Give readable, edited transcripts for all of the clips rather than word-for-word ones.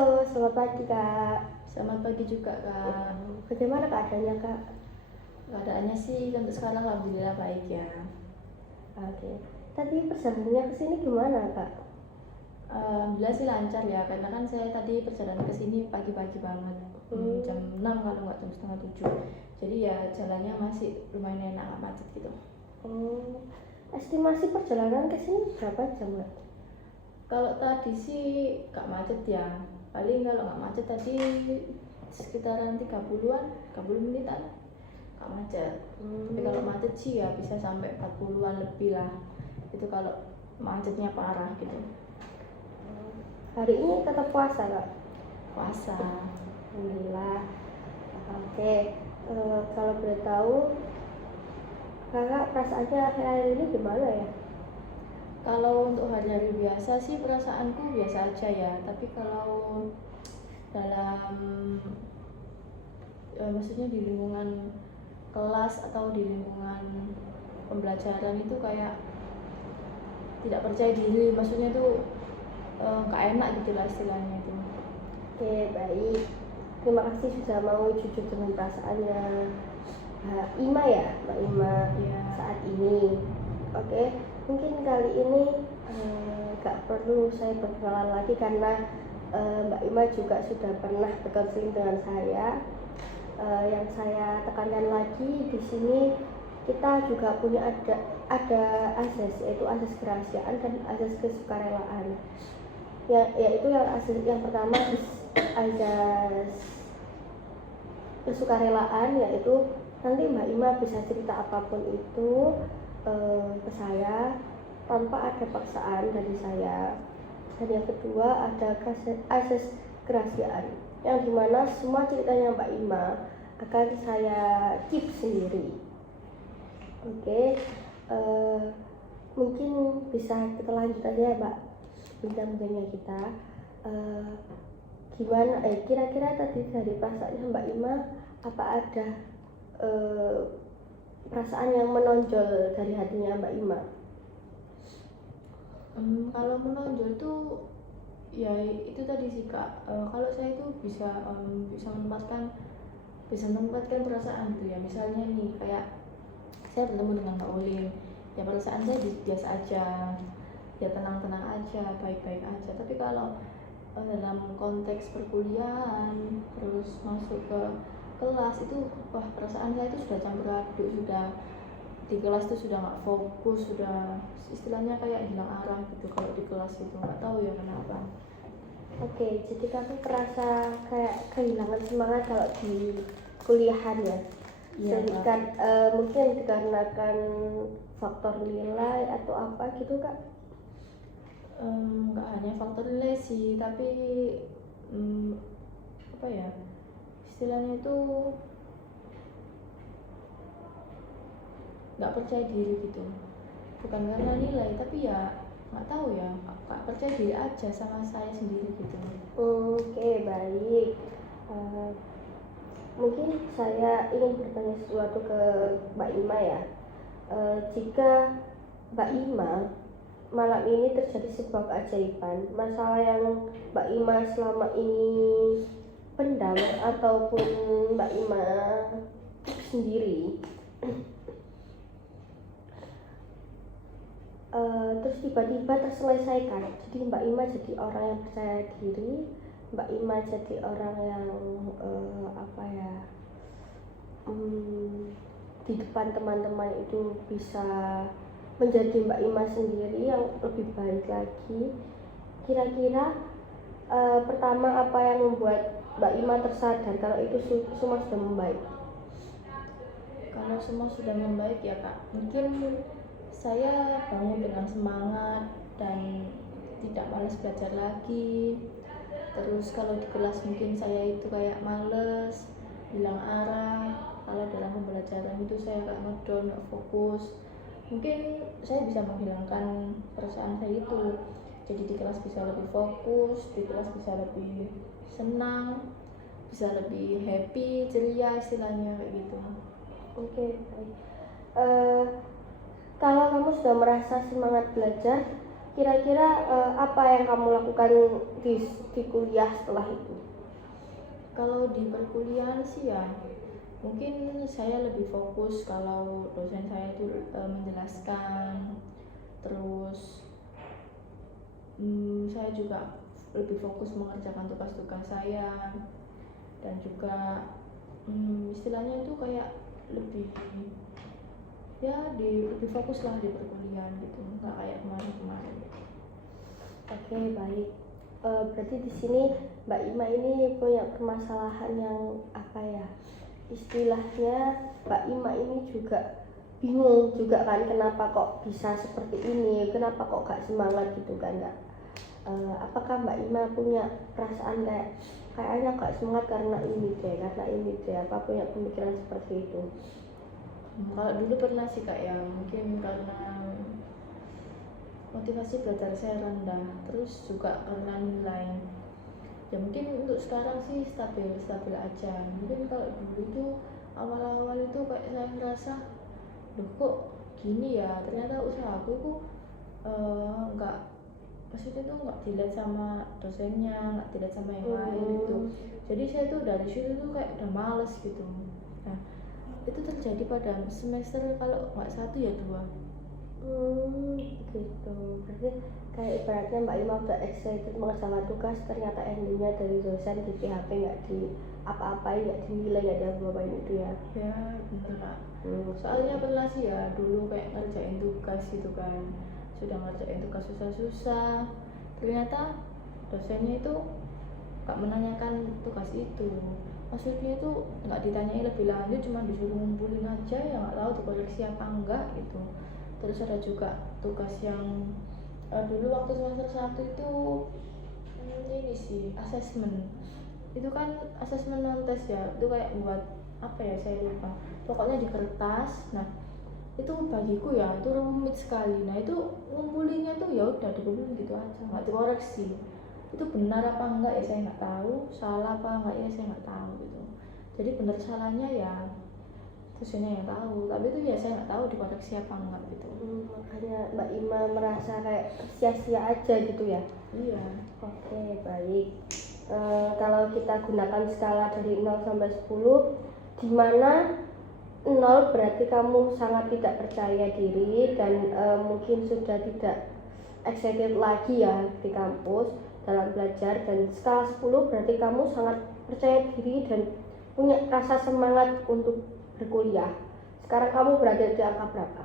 Halo, selamat pagi Kak. Selamat pagi juga Kak. Bagaimana keadaannya Kak? Keadaannya sih untuk sekarang alhamdulillah baik ya. Oke. Tadi perjalanannya ke sini gimana Kak? Alhamdulillah sih lancar ya, karena kan saya tadi perjalanan ke sini pagi-pagi banget, jam 6 kalau nggak jam setengah 7. Jadi ya jalannya masih lumayan enak, nggak macet gitu. Estimasi perjalanan ke sini berapa jam Kak? Kalau tadi sih nggak macet ya, paling kalau nggak macet tadi sekitaran 30 menitan, nggak macet. Tapi kalau macet sih ya bisa sampai 40-an lebih lah, itu kalau macetnya parah gitu. Hari ini tetap puasa Kak? Puasa. Alhamdulillah. Oke. Kalau boleh tahu Kakak perasaannya akhir-akhir ini gimana ya? Kalau untuk hari-hari biasa sih perasaanku biasa aja ya, tapi kalau dalam maksudnya di lingkungan kelas atau di lingkungan pembelajaran itu kayak tidak percaya diri, maksudnya tuh nggak enak gitu lah istilahnya itu. Oke, baik. Terima kasih sudah mau jujur dengan perasaannya Mbak Ima ya, Mbak Ima Iya. saat ini. Oke, mungkin kali ini gak perlu saya perkenalan lagi karena Mbak Ima juga sudah pernah berkonseling dengan saya. Yang saya tekankan lagi di sini kita juga punya ada asas, yaitu asas kerahasiaan dan asas kesukarelaan. Yaitu yang pertama asas kesukarelaan, yaitu nanti Mbak Ima bisa cerita apapun itu ke saya tanpa ada paksaan dari saya. Dan yang kedua ada asas kerahasiaan, yang dimana semua ceritanya Mbak Ima akan saya keep sendiri. Oke, mungkin bisa kita lanjut aja ya Mbak bincang-bincangnya kita. Gimana kira-kira tadi dari perasaannya Mbak Ima, apa ada perasaan yang menonjol dari hatinya Mbak Ima? Kalau menonjol tuh ya itu tadi sih Kak, kalau saya itu bisa menempatkan perasaan tuh ya. Misalnya nih kayak saya bertemu dengan Mbak Olin, ya perasaan saya biasa aja, ya tenang-tenang aja, baik-baik aja. Tapi kalau dalam konteks perkuliahan terus masuk ke kelas itu wah, perasaan saya itu sudah campur aduk, sudah di kelas itu sudah nggak fokus, sudah istilahnya kayak hilang arah gitu kalau di kelas itu, nggak tahu ya kenapa. Oke, jadi kamu terasa kayak kehilangan semangat kalau di kuliahan ya? Iya, Dan mungkin dikarenakan faktor nilai atau apa gitu Kak? Nggak hanya faktor nilai sih, tapi apa ya istilahnya itu nggak percaya diri gitu, bukan karena nilai tapi ya nggak tahu ya, nggak percaya diri aja sama saya sendiri gitu. Oke, baik. Mungkin saya ingin bertanya sesuatu ke Mbak Ima ya. Jika Mbak Ima malam ini terjadi sebuah keajaiban, masalah yang Mbak Ima selama ini pendam ataupun Mbak Ima sendiri, terus tiba-tiba terselesaikan, jadi Mbak Ima jadi orang yang percaya diri, Mbak Ima jadi orang yang di depan teman-teman itu bisa menjadi Mbak Ima sendiri yang lebih baik lagi. Kira-kira pertama apa yang membuat Mbak Ima tersadar kalau itu semua sudah membaik? Kalau semua sudah membaik ya Kak, mungkin saya bangun dengan semangat dan tidak malas belajar lagi. Terus kalau di kelas mungkin saya itu kayak males, hilang arah. Kalau dalam pembelajaran itu saya kayak ngedown, nggak fokus. Mungkin saya bisa menghilangkan perasaan saya itu. Jadi di kelas bisa lebih fokus, di kelas bisa lebih senang, bisa lebih happy, ceria istilahnya kayak gitu. Oke, baik. Kalau kamu sudah merasa semangat belajar, kira-kira apa yang kamu lakukan di kuliah setelah itu? Kalau di perkuliahan sih ya mungkin saya lebih fokus kalau dosen saya itu menjelaskan, terus saya juga lebih fokus mengerjakan tugas-tugas saya, dan juga istilahnya itu kayak lebih lebih fokus lah di perkuliahan gitu, nggak kayak kemarin-kemarin. Oke, baik. Berarti di sini Mbak Ima ini punya permasalahan yang apa ya? Istilahnya Mbak Ima ini juga bingung juga kan, kenapa kok bisa seperti ini, kenapa kok gak semangat gitu kan, Kak? Apakah Mbak Ima punya perasaan kayaknya gak semangat karena ini deh, apa punya pemikiran seperti itu? Kalau dulu pernah sih Kak ya, mungkin karena motivasi belajar saya rendah, terus juga karena nilai. Ya mungkin untuk sekarang sih stabil aja. Mungkin kalau dulu itu awal-awal itu kayak saya ngerasa, loh kok gini ya, ternyata usahaku itu nggak, maksudnya tuh nggak dilihat sama dosennya, nggak dilihat sama yang lain gitu. Jadi saya tuh dari situ tuh kayak udah males gitu. Nah itu terjadi pada semester kalau nggak 1 ya 2. Gitu. Berarti kayak ibaratnya Mbak Ima udah excited mengerjakan tugas, ternyata endingnya dari dosen di PHP, nggak di apa-apain, nggak dinilai, nggak diapa-apain itu ya? Ya bener Kak. Soalnya pernah sih ya dulu kayak ngerjain tugas gitu kan, sudah ngerjain tugas susah-susah, ternyata dosennya itu gak menanyakan tugas itu, maksudnya itu nggak ditanyai lebih lanjut, cuma disuruh ngumpulin aja, ya nggak tahu dikoreksi apa enggak gitu. Terus ada juga tugas yang dulu waktu semester 1 itu ini sih asesmen. Itu kan asesmen non tes ya, itu kayak buat apa ya saya lupa, pokoknya di kertas. Nah itu bagiku ya itu rumit sekali. Nah itu ngumpulinnya tuh ya udah dikumpulin gitu aja, nggak dikoreksi. Itu benar apa enggak ya saya nggak tahu, salah apa enggak ya saya nggak tahu gitu. Jadi benar salahnya ya dosennya yang tahu, tapi itu ya saya nggak tahu dikoreksi apa enggak gitu. Makanya Mbak Ima merasa kayak sia-sia aja gitu ya? Iya. Oke, baik. Kalau kita gunakan skala dari 0 sampai 10, di mana 0 berarti kamu sangat tidak percaya diri dan mungkin sudah tidak excited lagi ya di kampus dalam belajar, dan skala 10 berarti kamu sangat percaya diri dan punya rasa semangat untuk berkuliah. Sekarang kamu berada di angka berapa?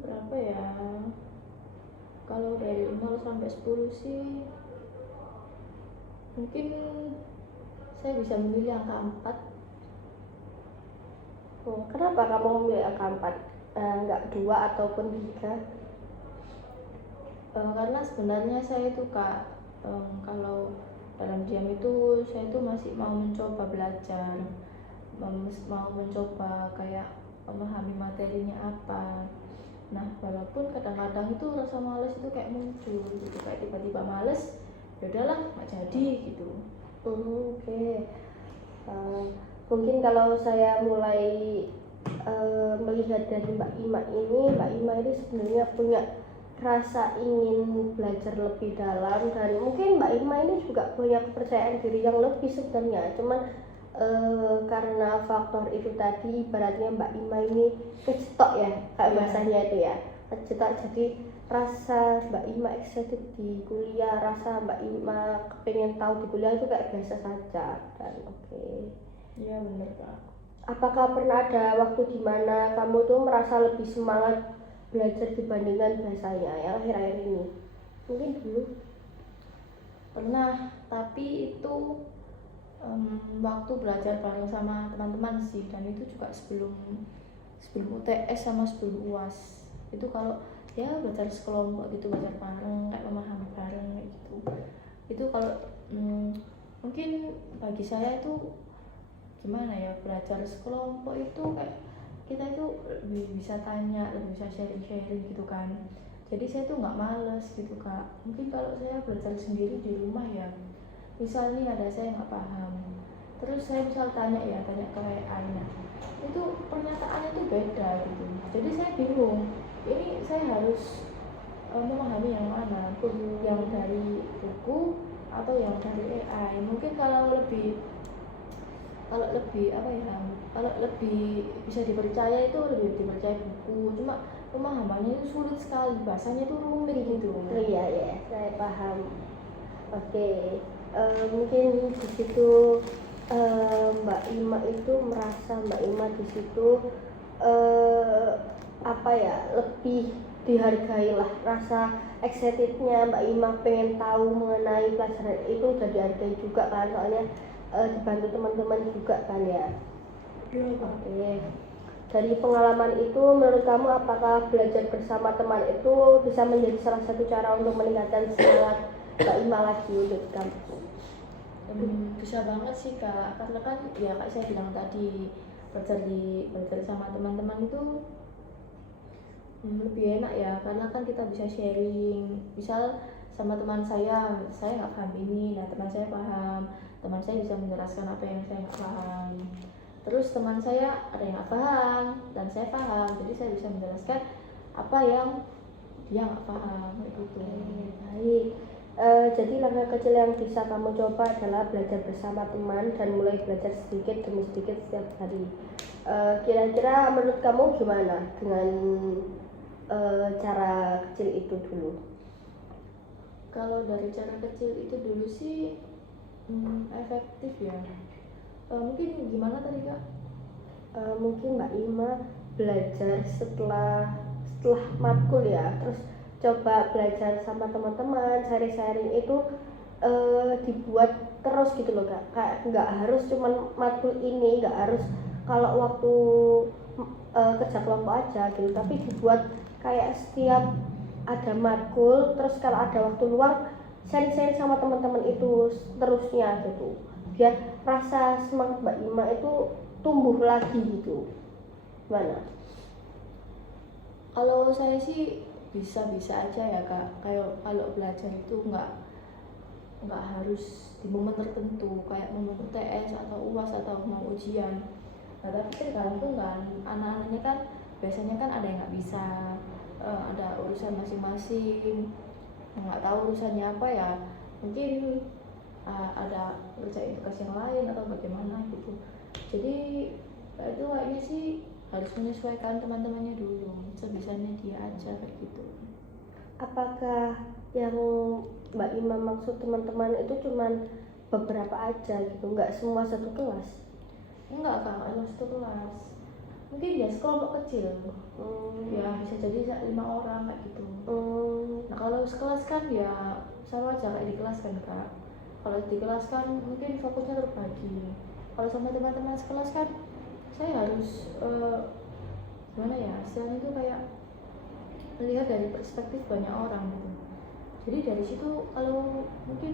Berapa ya? Kalau dari 0 sampai 10 sih mungkin saya bisa memilih angka 4. Kenapa kamu memilih angka 4? Enggak 2 ataupun 3? Karena sebenarnya saya itu Kak, kalau dalam diam itu saya itu masih mau mencoba belajar, mau mencoba kayak memahami materinya apa. Nah walaupun kadang-kadang itu rasa males itu kayak muncul gitu, kayak tiba-tiba males, ya udahlah nggak jadi gitu. Oke. Mungkin kalau saya mulai melihat dari Mbak Ima ini sebenarnya punya rasa ingin belajar lebih dalam, dan mungkin Mbak Ima ini juga punya kepercayaan diri yang lebih sebenarnya, cuman karena faktor itu tadi, ibaratnya Mbak Ima ini kecetok ya kayak bahasanya itu ya, kecetok. Jadi rasa Mbak Ima excited di kuliah, rasa Mbak Ima kepengen tahu di kuliah itu kayak biasa saja. Dan oke. Iya benar Kak. Apakah pernah ada waktu di mana kamu tuh merasa lebih semangat belajar dibandingkan biasanya yang akhir-akhir ini? Mungkin dulu Pernah, tapi itu waktu belajar bareng sama teman-teman sih, dan itu juga sebelum UTS sama sebelum UAS. Itu kalau ya belajar sekelompok gitu, belajar bareng, kayak memahami bareng kayak gitu. Itu kalau mungkin bagi saya itu gimana ya, belajar sekelompok itu kayak kita itu lebih bisa tanya, lebih bisa sharing gitu kan. Jadi saya tuh nggak males gitu Kak. Mungkin kalau saya belajar sendiri di rumah ya, misalnya ada saya nggak paham, terus saya misal tanya ke ayahnya, itu pernyataannya tuh beda gitu. Jadi saya bingung, ini saya harus memahami yang mana, yang dari buku atau yang dari AI. Mungkin kalau lebih apa ya, kalau lebih bisa dipercaya itu lebih dipercaya buku, cuma pemahamannya itu sulit sekali, bahasanya itu rumit gitu. Iya ya, saya paham. Oke, mungkin di situ Mbak Ima itu merasa Mbak Ima di situ apa ya, lebih dihargai lah, rasa excitednya Mbak Ima pengen tahu mengenai pelajaran itu udah dihargai juga kan, soalnya dibantu teman-teman juga kan ya. Oke. Dari pengalaman itu, menurut kamu apakah belajar bersama teman itu bisa menjadi salah satu cara untuk meningkatkan semangat Mbak Ima lagi untuk di kampus? Bisa banget sih Kak, karena kan ya Kak saya bilang tadi, belajar sama teman-teman itu lebih enak ya, karena kan kita bisa sharing. Misal sama teman saya nggak paham ini, nah teman saya paham, teman saya bisa menjelaskan apa yang saya nggak paham. Terus teman saya ada yang nggak paham dan saya paham, jadi saya bisa menjelaskan apa yang dia nggak paham gitu. Baik. Jadi langkah kecil yang bisa kamu coba adalah belajar bersama teman dan mulai belajar sedikit demi sedikit setiap hari. Kira-kira menurut kamu gimana dengan cara kecil itu dulu? Kalau dari cara kecil itu dulu sih efektif ya. Mungkin gimana tadi Kak? Mungkin Mbak Ima belajar setelah matkul ya, terus coba belajar sama teman-teman, sharing itu dibuat terus gitu loh Kak. Kayak nggak harus cuman matkul ini, nggak harus kalau waktu kerja kelompok aja gitu, tapi dibuat kayak setiap ada matkul, terus kalau ada waktu luang sharing sama teman-teman itu terusnya gitu, biar rasa semangat Mbak Ima itu tumbuh lagi gitu. Gimana? Kalau saya sih bisa-bisa aja ya Kak. Kayak kalau belajar itu nggak harus di momen tertentu, kayak momen UTS atau UAS atau mau ujian. Nah, tapi tergantung kan, anak-anaknya kan biasanya kan ada yang nggak bisa, ada urusan masing-masing, nggak tahu urusannya apa ya, mungkin ada ngerjain tugas yang lain atau bagaimana gitu. Jadi itu kayaknya sih harus menyesuaikan teman-temannya dulu, sebisanya dia aja kayak gitu. Apakah yang Mbak Ima maksud teman-teman itu cuman beberapa aja gitu, nggak semua satu kelas? Enggak Kak, kalau satu kelas mungkin ya sekelompok kecil, ya bisa jadi 5 orang kayak gitu. Nah kalau sekelas kan ya sama aja kayak di kelas kan Kak. Kalau di kelas kan mungkin fokusnya terbagi. Kalau sama teman-teman sekelas kan saya harus gimana ya, istilahnya itu kayak melihat dari perspektif banyak orang gitu. Jadi dari situ kalau mungkin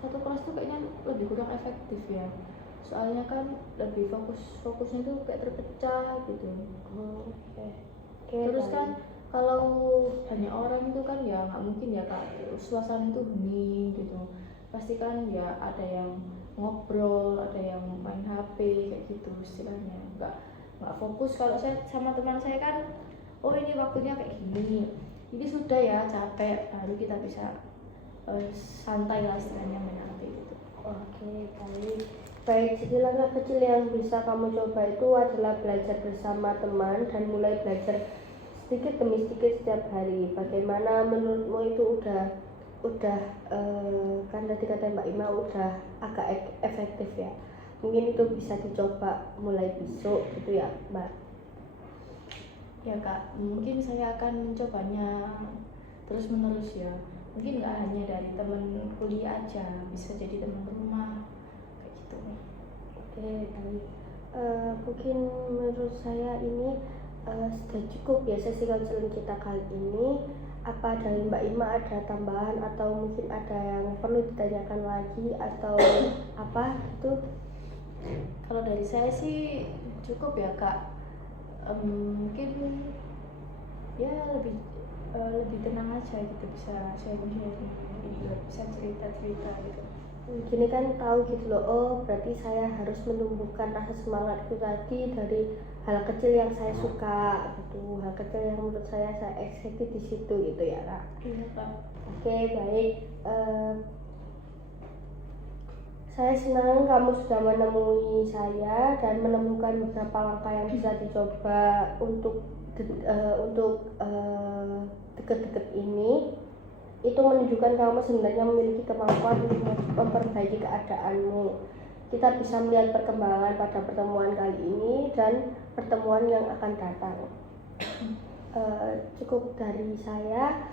satu kelas tuh kayaknya lebih kurang efektif ya, soalnya kan lebih fokusnya itu kayak terpecah gitu. Terus kan kalau banyak orang itu kan ya nggak mungkin ya Kak, suasana itu hening gitu, pasti kan ya ada yang ngobrol, ada yang main HP kayak gitu istilahnya, nggak fokus. Kalau saya sama teman saya kan, oh ini waktunya kayak gini, ini sudah ya capek, baru kita bisa santai lah istilahnya main HP gitu. Oke, baik. Jadi langkah kecil yang bisa kamu coba itu adalah belajar bersama teman dan mulai belajar sedikit demi sedikit setiap hari. Bagaimana menurutmu itu udah kan tadi kata Mbak Ima udah agak efektif ya, mungkin itu bisa dicoba mulai besok gitu ya Mbak? Ya Kak, mungkin saya akan mencobanya terus menerus ya, mungkin nggak hanya dari teman kuliah aja, bisa jadi teman rumah kayak gitu. Oke, baik. Mungkin menurut saya ini sudah cukup ya sesi konseling kita kali ini. Apa dari Mbak Ima ada tambahan atau mungkin ada yang perlu ditanyakan lagi atau apa gitu? Kalau dari saya sih cukup ya Kak. Mungkin ya lebih tenang aja gitu, bisa sharing, bisa cerita gitu. gini kan tahu gitu loh, oh berarti saya harus menumbuhkan rasa semangat itu tadi dari hal kecil yang saya suka gitu, hal kecil yang menurut saya excited di situ gitu ya Kak. Iya Kak. Oke, baik. Saya senang kamu sudah menemui saya dan menemukan beberapa langkah yang bisa dicoba untuk deket-deket ini. Itu menunjukkan kamu sebenarnya memiliki kemampuan untuk memperbaiki keadaanmu. Kita bisa melihat perkembangan pada pertemuan kali ini dan pertemuan yang akan datang. Cukup dari saya.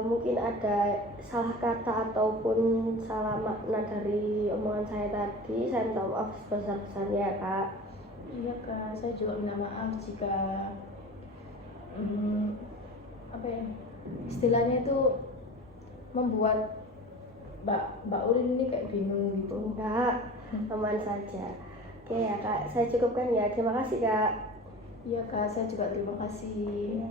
Mungkin ada salah kata ataupun salah makna dari omongan saya tadi, saya minta maaf sebesar-besarnya Kak. Iya Kak, saya juga minta maaf jika apa ya, istilahnya itu membuat Mbak Ulin ini kayak bingung gitu. Enggak, aman saja. Oke ya Kak, saya cukupkan ya. Terima kasih Kak. Iya Kak, saya juga terima kasih. Ya.